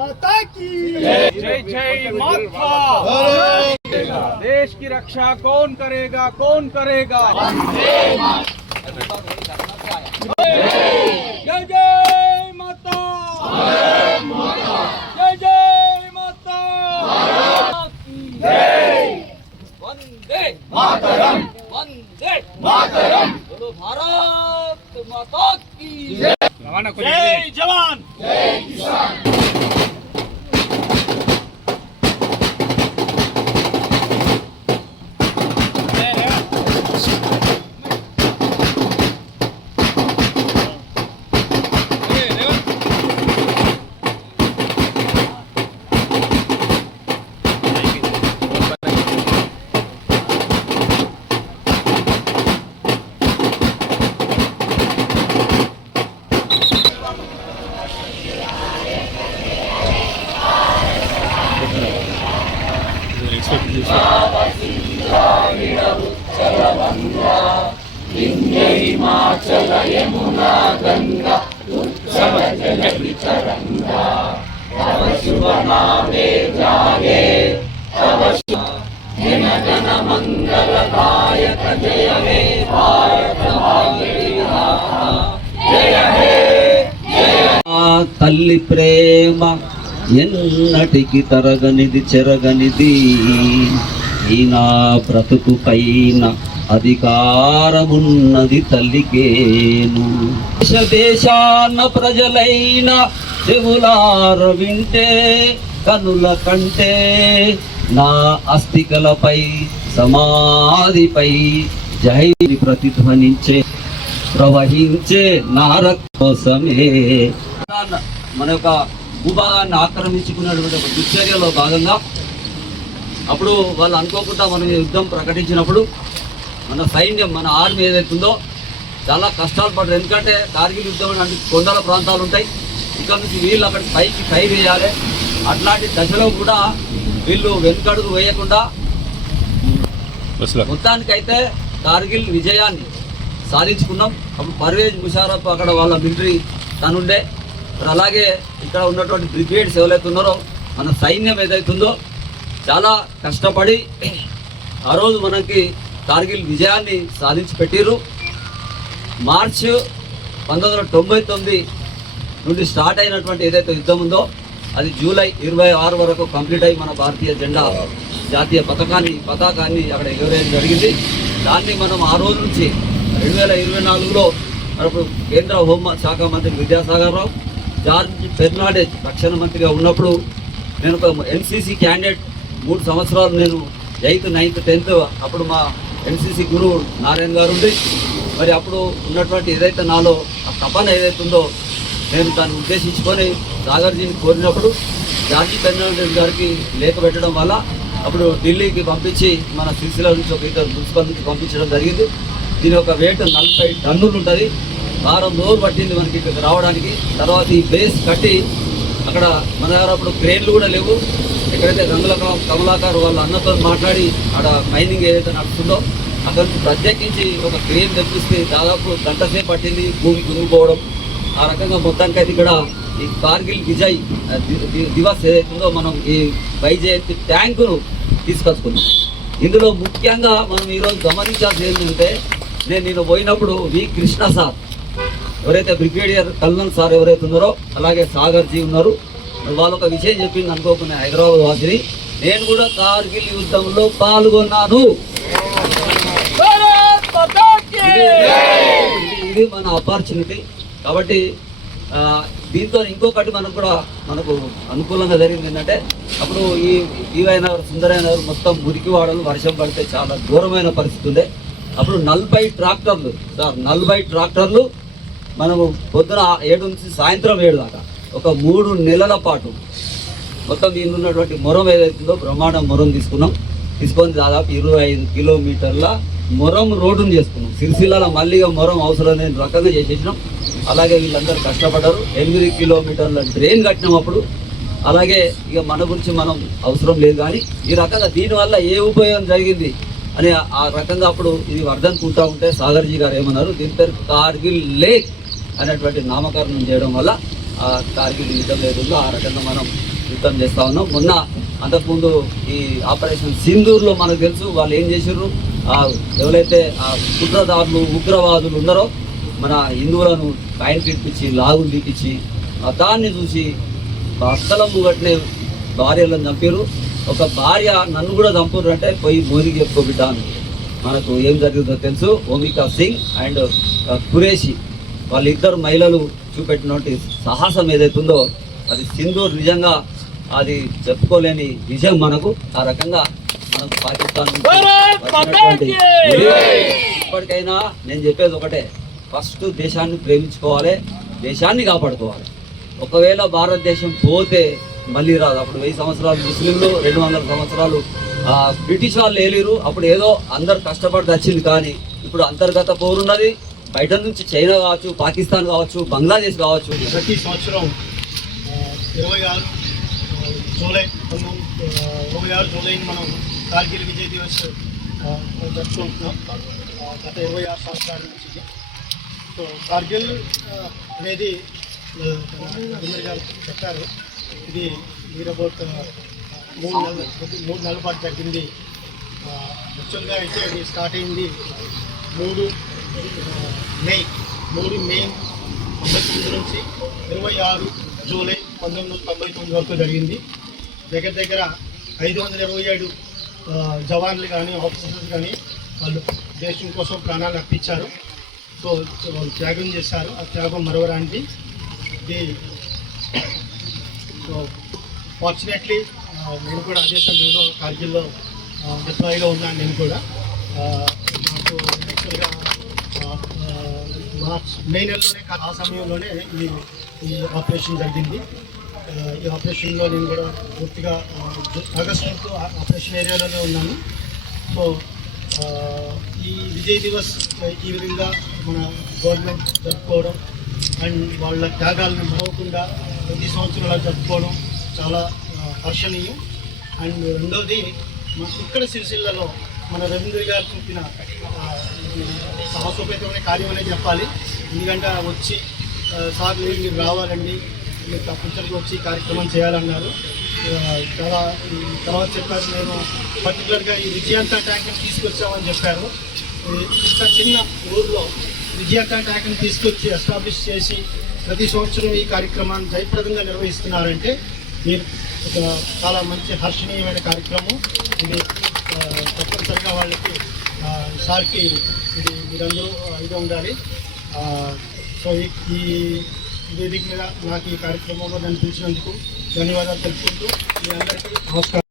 माता की जय जय माता। देश की रक्षा कौन करेगा, कौन करेगा? जय जय माता, जय जय माता, वंदे मातरम, वंदे मातरम। बोलो भारत माता की जय। जय जवान, जय किसान। हिमाचल यमुना गंगा उत्सव जल तरंगा तव शुभ नामे जागे तव जन गण मंगलदायक जय हे भारत भाग्य विधाता जय हे जय। तल्ली प्रेम ఎన్నటికి తరగనిది చెరగనిది ఈ నా బ్రతుకు పైన అధికారమున్నది తల్లికేను. దేశాన ప్రజలైన చెవులార వింటే కనుల కంటే నా అస్థికలపై సమాధిపై జైని ప్రతిధ్వనించే ప్రవహించే నారక కోసమే మన యొక్క భూభాగాన్ని ఆక్రమించుకున్నటువంటి ఒక దుశ్చర్యలో భాగంగా అప్పుడు వాళ్ళు అనుకోకుండా మన యుద్ధం ప్రకటించినప్పుడు మన సైన్యం మన ఆర్మీ ఏదైతుందో చాలా కష్టాలు పడరు. ఎందుకంటే కార్గిల్ యుద్ధం అంటే కొండల ప్రాంతాలు ఉంటాయి, ఇక్కడ నుంచి వీళ్ళు అక్కడ పైకి కై వేయాలి. అట్లాంటి దశలో కూడా వీళ్ళు వెనుకడుగు వేయకుండా మొత్తానికైతే కార్గిల్ విజయాన్ని సాధించుకున్నాం. అప్పుడు పర్వేజ్ ముషారఫ్ అక్కడ వాళ్ళ మిలిటరీ తనుండే. అలాగే ఇక్కడ ఉన్నటువంటి బ్రిగేడ్స్ ఎవరైతే ఉన్నారో మన సైన్యం ఏదైతుందో చాలా కష్టపడి ఆ రోజు మనకి కార్గిల్ విజయాన్ని సాధించి పెట్టిర్రు. మార్చి 1999 నుండి స్టార్ట్ అయినటువంటి ఏదైతే యుద్ధం ఉందో అది జూలై 26 వరకు కంప్లీట్ అయ్యి మన భారతీయ జెండా జాతీయ పతాకాన్ని అక్కడ ఎగరేయడం జరిగింది. దాన్ని మనం ఆ రోజు నుంచి 2024లో మనకు కేంద్ర హోంశాఖ మంత్రి విద్యాసాగర్ రావు, జార్జ్ ఫెర్నాండెజ్ రక్షణ మంత్రిగా ఉన్నప్పుడు నేను ఒక ఎన్సీసీ క్యాండిడేట్ 3 సంవత్సరాలు నేను 8th, 9th, 10th అప్పుడు మా ఎన్సీసీ గురువు నారాయణ గారు ఉండి మరి అప్పుడు ఉన్నటువంటి ఏదైతే నాలో ఆ తపన ఏదైతే ఉందో నేను దాన్ని ఉద్దేశించుకొని సాగర్జీని కోరినప్పుడు జార్జి ఫెర్నాండెజ్ గారికి లేఖ పెట్టడం వల్ల అప్పుడు ఢిల్లీకి పంపించి మన సిరిసిల్ల నుంచి ఒక ఇద్దరు మున్సిపల్ నుంచి పంపించడం జరిగింది. దీని ఒక వెయిట్ 40 టన్నులు ఉంటుంది. వారం రోజులు పట్టింది మనకి ఇక్కడ రావడానికి. తర్వాత ఈ బేస్ కట్టి అక్కడ మన దగ్గర అప్పుడు క్రేన్లు కూడా లేవు. ఎక్కడైతే కమలాకర్ వాళ్ళ అన్నతో మాట్లాడి అక్కడ మైనింగ్ ఏదైతే నడుస్తుందో అక్కడ నుంచి ప్రత్యేకించి ఒక క్రేన్ తెప్పిస్తే దాదాపు గంట సేపు పట్టింది భూమి కుంగిపోవడం. ఆ రకంగా మొత్తానికైతే ఇక్కడ ఈ కార్గిల్ విజయ్ దివస్ ఏదైతుందో మనం ఈ వైజయంతి ట్యాంకును తీసుకొచ్చుకున్నాం. ఇందులో ముఖ్యంగా మనం ఈరోజు గమనించాల్సి ఏంటంటే నేను పోయినప్పుడు వి కృష్ణ సార్ ఎవరైతే బ్రిగేడియర్ కల్నల్ సార్ ఎవరైతే ఉన్నారో అలాగే సాగర్జీ ఉన్నారు. వాళ్ళు ఒక విషయం చెప్పింది అనుకోకుండా హైదరాబాద్ వాసిని, నేను కూడా కార్గిల్ యుద్ధంలో పాల్గొన్నాను. ఇది మన ఆపర్చునిటీ. కాబట్టి దీంతో ఇంకొకటి మనకు అనుకూలంగా జరిగింది ఏంటంటే అప్పుడు ఈ ఈవైన సుందరైన మొత్తం మురికివాడలు వర్షం పడితే చాలా ఘోరమైన పరిస్థితి ఉండే. అప్పుడు 40 ట్రాక్టర్లు సార్ 40 ట్రాక్టర్లు మనము పొద్దున 7 నుంచి సాయంత్రం 7 దాకా ఒక 3 నెలల పాటు మొత్తం దీని ఉన్నటువంటి మొరం ఏదైతుందో బ్రహ్మాండం మొరం తీసుకొని దాదాపు 25 కిలోమీటర్ల మొరం రోడ్డును చేసుకున్నాం. సిరిసిల్లలో మళ్ళీగా మొరం అవసరం లేని రకంగా చేసేసినాం. అలాగే వీళ్ళందరూ కష్టపడ్డారు. 8 కిలోమీటర్ల డ్రైన్ కట్టినాం అప్పుడు. అలాగే ఇక మన గురించి మనం అవసరం లేదు, కానీ ఈ రకంగా దీనివల్ల ఏ ఉపయోగం జరిగింది అని ఆ రకంగా అప్పుడు ఇది వర్ధనుకుంటా ఉంటే సాగర్జీ గారు ఏమన్నారు, దీని పేరు కార్గిల్ లేక్ అనేటువంటి నామకరణం చేయడం వల్ల ఆ కార్గిల్ యుద్ధం ఏదుందో ఆ రకంగా మనం యుద్ధం చేస్తా ఉన్నాం. మొన్న అంతకుముందు ఈ ఆపరేషన్ సింధూర్లో మనకు తెలుసు వాళ్ళు ఏం చేసారు. ఎవరైతే ఆ కుట్రదారులు ఉగ్రవాదులు ఉన్నారో మన హిందువులను కాయలు పిలిపించి లాగులు తీపించి దాన్ని చూసి భర్తల ముగట్నే భార్యలను చంపారు. ఒక భార్య నన్ను కూడా చంపారు అంటే పోయి మోదీకి చెప్పుకోబిడ్డాను. మనకు ఏం జరిగిందో తెలుసు. ఓమికా సింగ్ అండ్ ఖురేషి వాళ్ళిద్దరు మహిళలు చూపెట్టినటువంటి సాహసం ఏదైతుందో అది సింధూర్ నిజంగా అది చెప్పుకోలేని విజయం మనకు. ఆ రకంగా మనకు పాకిస్తాన్ ఇప్పటికైనా నేను చెప్పేది ఒకటే, ఫస్ట్ దేశాన్ని ప్రేమించుకోవాలి, దేశాన్ని కాపాడుకోవాలి. ఒకవేళ భారతదేశం పోతే మళ్ళీ రాదు. అప్పుడు 1000 సంవత్సరాలు ముస్లింలు, 200 సంవత్సరాలు బ్రిటిష్ వాళ్ళు ఏలేరు. అప్పుడు ఏదో అందరు కష్టపడి వచ్చింది. కానీ ఇప్పుడు అంతర్గత పోరున్నది. బయట నుంచి చైనా కావచ్చు, పాకిస్తాన్ కావచ్చు, బంగ్లాదేశ్ కావచ్చు. ప్రతి సంవత్సరం 26 జూలైని మనం కార్గిల్ విజయ్ దివస్ జరుపుకుంటున్నాం గత 26 సంవత్సరాల నుంచి. సో కార్గిల్ అనేది రవీంద్ర గారు చెప్పారు, ఇది వీరబోత్ 3 నెలల పాటు జరిగింది. యాక్చువల్గా అయితే ఇది స్టార్ట్ అయింది 3 మే 1999 నుంచి 26 జూలై 1999 వరకు జరిగింది. దగ్గర దగ్గర 527 జవాన్లు కానీ ఆఫీసర్స్ కానీ వాళ్ళు దేశం కోసం ప్రాణాలు అర్పించారు. సో వాళ్ళు త్యాగం చేశారు. ఆ త్యాగం మరవరానిది. సో ఫార్చునేట్లీ నేను కూడా అదే సమయంలో కార్గిల్లో డిప్లాయ్లో ఉన్నాను. నేను కూడా నాకు యాక్చువల్గా మే నెలలోనే ఆ సమయంలోనే ఈ ఆపరేషన్ జరిగింది. ఈ ఆపరేషన్లో నేను కూడా పూర్తిగా ఆగస్టు వరకు ఆపరేషన్ ఏరియాలోనే ఉన్నాను. సో ఈ విజయ్ దివస్ ఈ విధంగా మన గవర్నమెంట్ జరుపుకోవడం అండ్ వాళ్ళ త్యాగాలను మరవకుండా ప్రతి సంవత్సరాలు జరుపుకోవడం చాలా హర్షణీయం. అండ్ రెండవది ఇక్కడ సిరిసిల్లలో మన రవీంద్ర గారు చూపిన సాహసోపేతమైన కార్యం అనేది చెప్పాలి. ఎందుకంటే వచ్చి సార్ మీరు రావాలండి, మీరు తప్పనిసరిగా వచ్చి కార్యక్రమం చేయాలన్నారు. చాలా తర్వాత చెప్పారు, నేను పర్టికులర్గా ఈ విజయాంత ట్యాంక్ని తీసుకొచ్చామని చెప్పారు. ఇంత చిన్న ఊర్లో విజయాంత ట్యాంక్ని తీసుకొచ్చి ఎస్టాబ్లిష్ చేసి ప్రతి సంవత్సరం ఈ కార్యక్రమాన్ని జయప్రదంగా నిర్వహిస్తున్నారంటే మీరు ఒక చాలా మంచి హర్షణీయమైన కార్యక్రమం ఇది. తప్పనిసరిగా వాళ్ళకి సార్కి ఇది మీరందరూ ఇది ఉండాలి. సో ఈ వేదిక మీద నాకు ఈ కార్యక్రమంలో నన్ను పిలిచినందుకు ధన్యవాదాలు తెలుపుకుంటూ మీ అందరికీ నమస్కారం.